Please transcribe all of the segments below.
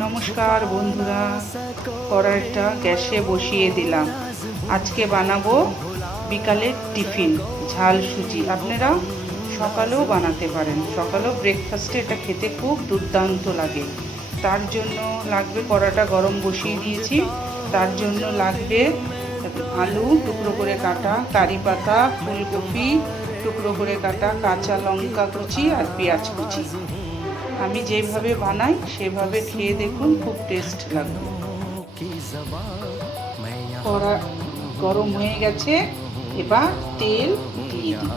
নমস্কার বন্ধুরা, কড়াইটা গ্যাসে বসিয়ে দিলাম। আজকে বানাবো বিকালের টিফিন ঝাল সুজি। আপনারা সকালেও বানাতে পারেন, সকালেও ব্রেকফাস্টে এটা খেতে খুব দুর্দান্ত লাগে। তার জন্য লাগবে, কড়াটা গরম বসিয়ে দিয়েছি, তার জন্য লাগবে আলু টুকরো করে কাটা, কারি পাতা, ফুলকপি টুকরো করে কাটা, কাঁচা লঙ্কা কুচি আর পেঁয়াজ কুচি। আমি যেভাবে বানাই সেভাবে খেয়ে দেখুন, খুব টেস্ট লাগবে। কড়া গরম হয়ে গেছে, এবার তেল দিয়ে দিব।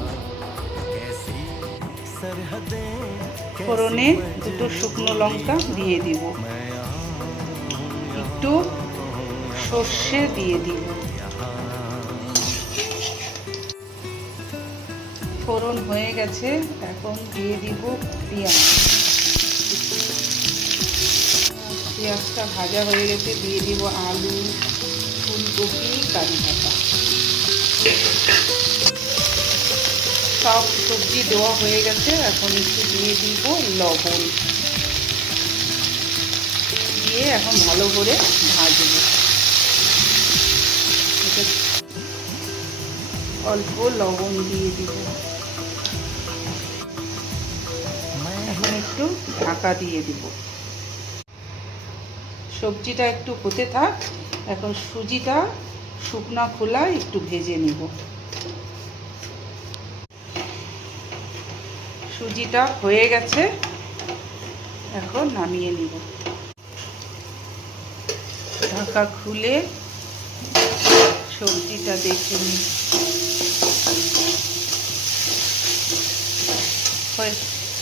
ফোড়নে দুটো শুকনো লঙ্কা দিয়ে দিব, একটু সর্ষে দিয়ে দিব। ফোড়ন হয়ে গেছে, এখন দিয়ে দিব পেঁয়াজ। পেঁয়াজটা ভাজা হয়ে গেছে, দিয়ে দিব আলু, ফুলকপি, কারি পাতা। সব সবজি দেওয়া হয়ে গেছে, এখন একটু দিয়ে দিব লবণ, দিয়ে এখন ভালো করে ভাজবো। অল্প লবণ দিয়ে দিব, এখন একটু ঢাকা দিয়ে দিব। সবজিটা একটু হতে থাক, এখন সুজিটা শুকনা খোলায় একটু ভেজে নিব। সুজিটা হয়ে গেছে, এখন নামিয়ে নিব। ঢাকা খুলে সবজিটা দেখে নিই।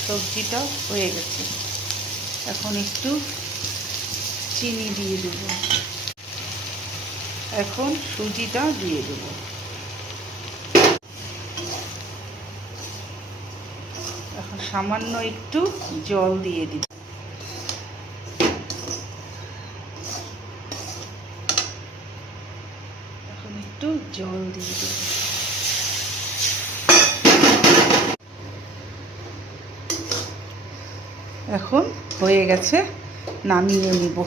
সবজিটা হয়ে গেছে, এখন একটু চিনি দিয়ে দেব, এখন সুজিটা দিয়ে দেব। এখন সামান্য একটু জল দিয়ে দিব। এখন একটু জল দিয়ে দেব। এখন হয়ে গেছে, নামিয়ে নিব।